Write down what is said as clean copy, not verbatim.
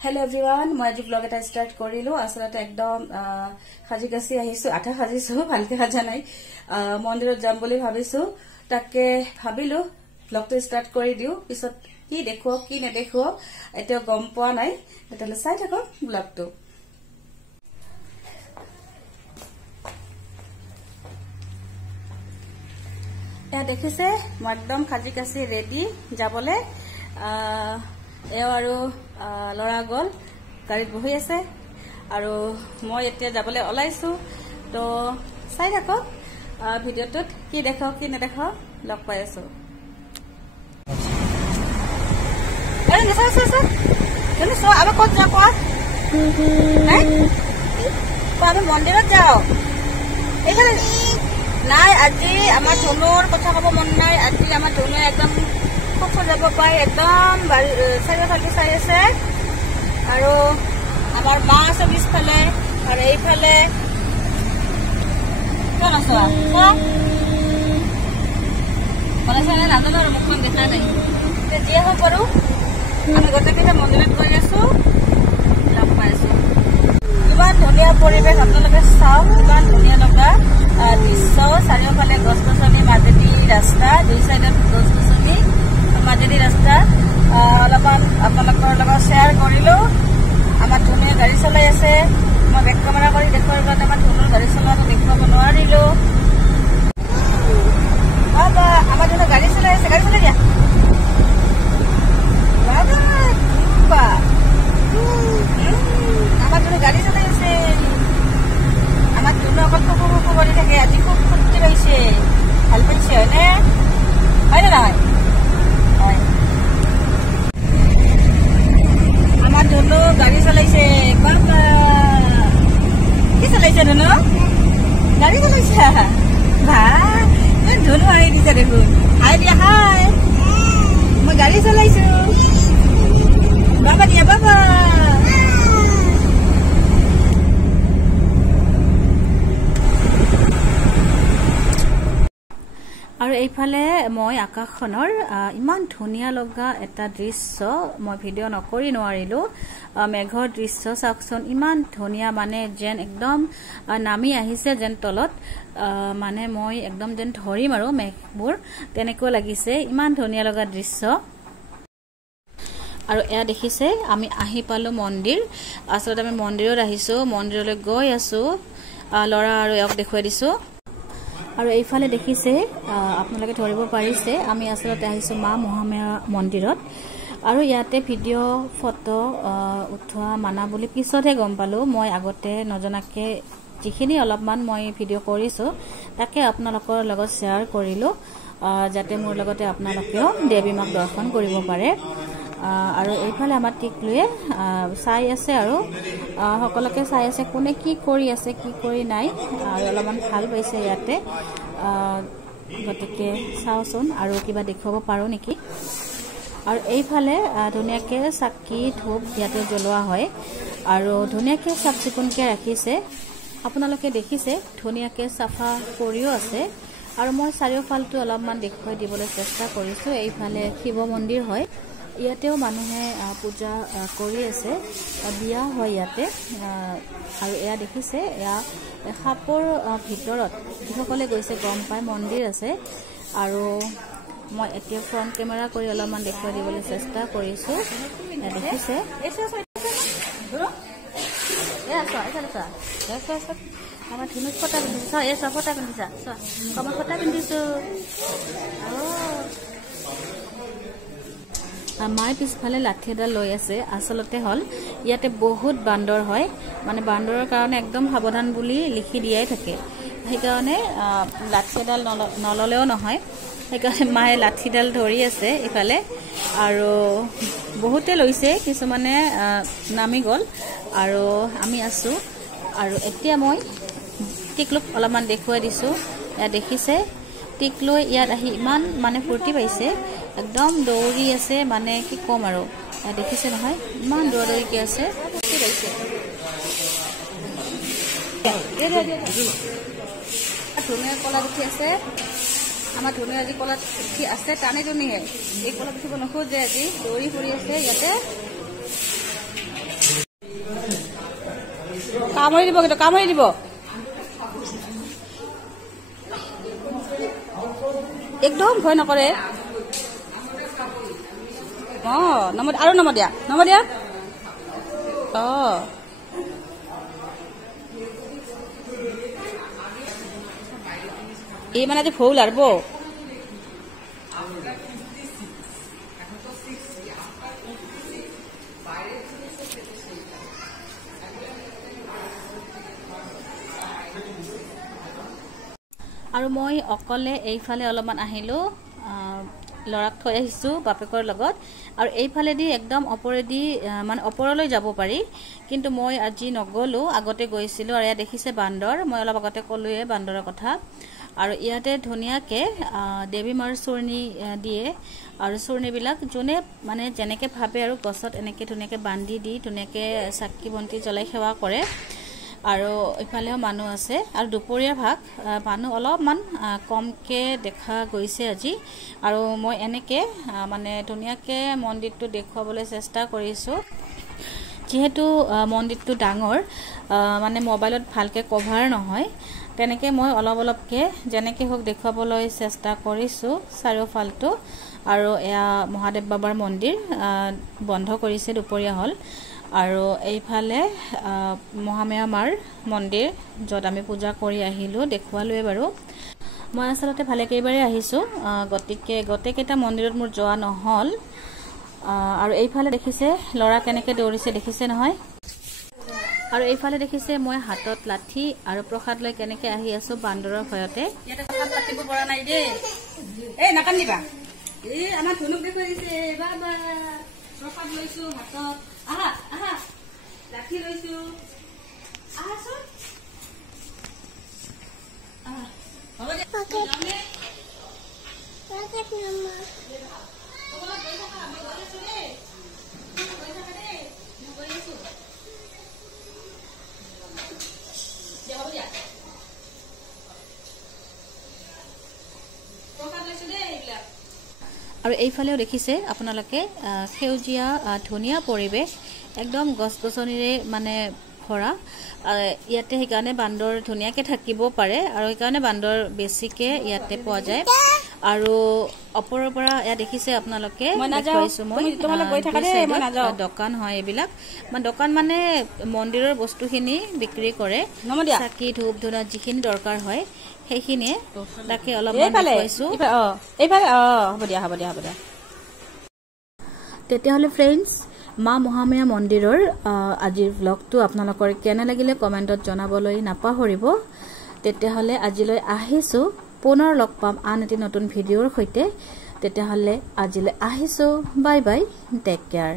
Hello everyone, মই আজি blog এটা স্টাৰ্ট কৰিলো আসলতে একদম খাজি কাছি আহিছো আঠা খাজিছো ভালকে খাজা নাই মন্দিৰত যাম বুলি ভাবিছো তাকে ভাবিলো ব্লগটো স্টাৰ্ট কৰি দিও পিছত কি দেখো কি নেদেখো এটা গম পোৱা নাই তেতিয়ালে চাই থাকো ব্লগটো এ দেখিছে মই একদম খাজি কাছি ৰেডি যাবলে এও আৰু লৰা গল গাড়ীত বহি আছে আৰু মই এতিয়া যাবলৈ ওলাইছো তো চাই থাকক ভিডিঅ'টোত কি দেখো কি নেদেখো লগ পাই আছো আরে নেছা আছে তুমি সো আবে কত যাব আমি মন্দিৰত যাও এখানে নাই আজি আমাৰ ধনুৰ কথা কব মন নাই আজি আমাৰ ধনু একদম খুব যাব পাই একদম চাৰিওফালে চাই আছে আৰু আমাৰ মা আছে পিছফালে আৰু এইফালে কোন আছে মানে চাই নাজানো আৰু মুখখন দেখা নাই এতিয়া হ'ব বাৰু আমি গোটেইকেইটা মন্দিৰত গৈ আছো লগ পাইছো ইমান ধুনীয়া পৰিৱেশ আপোনালোকে চাওক ইমান ধুনীয়া লগা দৃশ্য চাৰিওফালে গছ গছনি মাজেদি ৰাস্তা দুই চাইডত গছ গছনি মাজেদি ৰাস্তা অলপমান আপোনালোকৰ লগত শ্বেয়াৰ কৰিলো আমাৰ ধুনীয়া গাড়ী চলাই আছে মই বেক কেমেৰা কৰি দেখুৱাৰ কাৰণে আমাৰ ধুনীয়া গাড়ী চলাটো দেখুৱাব নোৱাৰিলো আমাৰ ধুনীয়া গাড়ী চলাই আছে গাড়ী চলাই দিয়া আমাৰ ধুনীয়া গাড়ী চলাই আছে আমাৰ ধুনীয়া অকল খুব কৰি থাকে আজি খুব ফূৰ্তি পাইছে ভাল পাইছে হয়নে হয়নে নহয় আমার জন্য গাড়ি চালাইছে বাবা কি চালাইছে ধনু গাড়ি চালাইছে ভাই ধনু আনি দিছে দেখুন হাই দিয়া হাই মই গাড়ি চালাইছো বাবা দিয়া বাবা আৰু এইফালে মই আকাশখনৰ ইমান ধুনীয়া লগা এটা দৃশ্য মই ভিডিঅ' নকৰি নোৱাৰিলো মেঘৰ দৃশ্য চাওকচোন ইমান ধুনীয়া মানে যেন একদম নামি আহিছে যেন তলত মানে মই একদম যেন ধৰিম আৰু মেঘবোৰ তেনেকৈ লাগিছে ইমান ধুনীয়া লগা দৃশ্য আৰু এয়া দেখিছে আমি আহি পালো মন্দিৰ আসলে আমি মন্দিৰত আহিছো মন্দিৰলৈ গৈ আছো লৰা আৰু এক দেখুৱাই দিছো আৰু এইফালে দেখিছে আপোনালোকে ধৰিব পাৰিছে আমি আসলতে আহিছো মা মহামায়া মন্দিৰত আৰু ইয়াতে ভিডিঅ' ফটো উঠোৱা মানা বুলি পিছতহে গম পালো মই আগতে নজনাকে যিখিনি অলপমান মই ভিডিঅ' কৰিছো তাকে আপোনালোকৰ লগত শ্বেয়াৰ কৰিলো যাতে মোৰ লগতে আপোনালোকেও দেৱী মাক দৰ্শন কৰিব পাৰে আৰু এইফালে আমাৰ টিকলুৱে চাই আছে আৰু সকলোকে চাই আছে কোনে কি কৰি আছে কি কৰি নাই আৰু অলপমান ভাল পাইছে ইয়াতে গতিকে চাওচোন আৰু কিবা দেখুৱাব পাৰো নেকি আৰু এইফালে ধুনীয়াকে চাকি ধূপ ইয়াতে জ্বলোৱা হয় আৰু ধুনীয়াকে চাফ চিকুণকে ৰাখিছে আপোনালোকে দেখিছে ধুনীয়াকে চাফা কৰিও আছে আৰু মই চাৰিওফালটো অলপমান দেখুৱাই দিবলৈ চেষ্টা কৰিছো এইফালে শিৱ মন্দিৰ হয় ইয়াতেও মানুহে পূজা কৰি আছে বিয়া হয় ইয়াতে আৰু এয়া দেখিছে এয়া সাপৰ ভিতৰত যিসকলে গৈছে গম পাই মন্দিৰ আছে আৰু মই এতিয়া ফ্ৰণ্ট কেমেৰা কৰি অলপমান দেখুৱাই দিবলৈ চেষ্টা কৰিছো দেখিছে আমাৰ ধুনুক ফটা পিন্ধিছে এই চব ফটা পিন্ধিছা কমল ফটা পিন্ধিছো মায়ে পিছফালে লাঠি এডাল লৈ আছে আসলতে হল ইয়াতে বহুত বান্দৰ হয় মানে বান্দৰৰ কাৰণে একদম সাৱধান বুলি লিখি দিয়াই থাকে সেইকাৰণে লাঠি এডাল নললেও নহয় সেইকাৰণে মায়ে লাঠিডাল ধৰি আছে ইফালে আৰু বহুতে লৈছে কিছুমানে নামি গল আৰু আমি আছো আৰু এতিয়া মই টিকলুক অলপমান দেখুৱাই দিছো এয়া দেখিছে টিকলু ইয়াত আহি ইমান মানে ফূৰ্তি পাইছে একদম দৌৰি আছে মানে কি কম আৰু দেখিছে নহয় ইমান দৌৰি আছে ফূৰ্তি পাইছে ধুনীয়া কলাত উঠি আছে আমাৰ ধুনীয়া আজি কলাত উঠি আছে টানি টুনিহে এই কলাত উঠিব নোখোজে আজি দৌৰি ফুৰি আছে ইয়াতে কামুৰি দিব কিন্তু কামুৰি দিব একদম ভয় নকৰে নম আৰু নম দিয়া এই মানে আজি ভৌ লাৰব আৰু মই অকলে এইফালে অলপমান আহিলো লৰাক থৈ আহিছো বাপেকৰ লগত আৰু এইফালেদি একদম ওপৰেদি মানে ওপৰলৈ যাব পাৰি কিন্তু মই আজি নগলো আগতে গৈছিলো আৰু ইয়া দেখিছে বান্দৰ মই অলপ আগতে কলোয়ে বান্দৰৰ কথা আৰু ইয়াতে ধুনিয়াকে দেৱী মাৰ চূৰ্ণী দিয়ে আৰু চূৰ্ণীবিলাক যোনে মানে যেনেকে ভাবে আৰু গছত এনেকে ধুনিয়াকে বান্ধি দি ধুনিয়াকে চাকি বন্তি জ্বলাই সেৱা কৰে আৰু ইফালেও মানুহ আছে আৰু দুপৰীয়া ভাগ মানুহ অলপমান কমকে দেখা গৈছে আজি আৰু মই এনেকে মানে ধুনিয়াকে মন্দিৰটো দেখুৱাবলৈ চেষ্টা কৰিছো যেহেতু মন্দিৰটো ডাঙৰ মানে মোবাইলত ভালকে কভাৰ নহয় তেনেকে মই অলপকে যেনেকে হোক দেখুৱাবলৈ চেষ্টা কৰিছো চাৰিওফালটো আৰু এয়া মহাদেৱ বাবাৰ মন্দিৰ বন্ধ কৰিছে দুপৰীয়া হল আৰু এইফালে মহামায়া মাৰ মন্দিৰ যত আমি পূজা কৰি আহিলো দেখুৱালোৱে বাৰু মই আসলতে ভালে কেইবাৰে আহিছো গতিকে গটেকেটা মন্দিৰত মোৰ যোৱা নহল আৰু এইফালে দেখিছে লৰা কেনেকে দৌৰিছে দেখিছে নহয় আৰু এইফালে দেখিছে মই হাতত লাঠি আৰু প্ৰসাদ লৈ কেনেকে আহি আছো বান্দৰৰ ভয়তে ইয়াতে কথা পাতিব পৰা নাই দে এই নাকান্দিবা এই আমাৰ ধনুক দেখুৱাই দিছে বাবা প্ৰসাদ লৈছো হাতত আহা আহা লাঠি লৈছো আহাচোন হ'ব দে যামে পাকেট নামা তোমলা গৈ থাকা আমি গৈ আছো ৰে গৈ থাকা দে মই গৈ আছো যাব দিয়া প্ৰসাদ লৈছো দে এইবিলাক আৰু এইফালেও দেখিছে আপোনালোকে সেউজীয়া ধুনিয়া পৰিবেশ একদম গছ-গছনিৰে মানে ভৰা ইয়াতে সেইকাৰণে বান্দৰ ধুনিয়াকে থাকিব পাৰে আৰু সেইকাৰণে বান্দৰ বেছিকে ইয়াতে পোৱা যায় আৰু ওপৰৰ পৰা ইয়া দেখিছে আপোনালোকে দেখাইছো মই তোমালোক গৈ থাকা দে মই নাযাও দোকান হয় এইবিলাক মানে দোকান মানে মন্দিৰৰ বস্তুখিনি বিক্ৰী কৰে চাকি ধূপ ধুনা যিখিনি দৰকাৰ হয় সেইখিনিয়ে তাকে অলপমান দেখাইছো এইফালে হ'ব দিয়া তেতিয়াহ'লে ফ্ৰেণ্ডছ মা মহামায়া মন্দিৰৰ আজিৰ ব্লগটো আপোনালোকৰ কেনে লাগিলে কমেন্টত জনাবলৈ নাপাহৰিব তেতিয়াহ'লে আজিলৈ আহিছো পুনৰ লগ পাম আন এটি নতুন ভিডিঅ'ৰ সৈতে তেতিয়াহ'লে আজিলৈ আহিছো বাই বাই টেক কেয়াৰ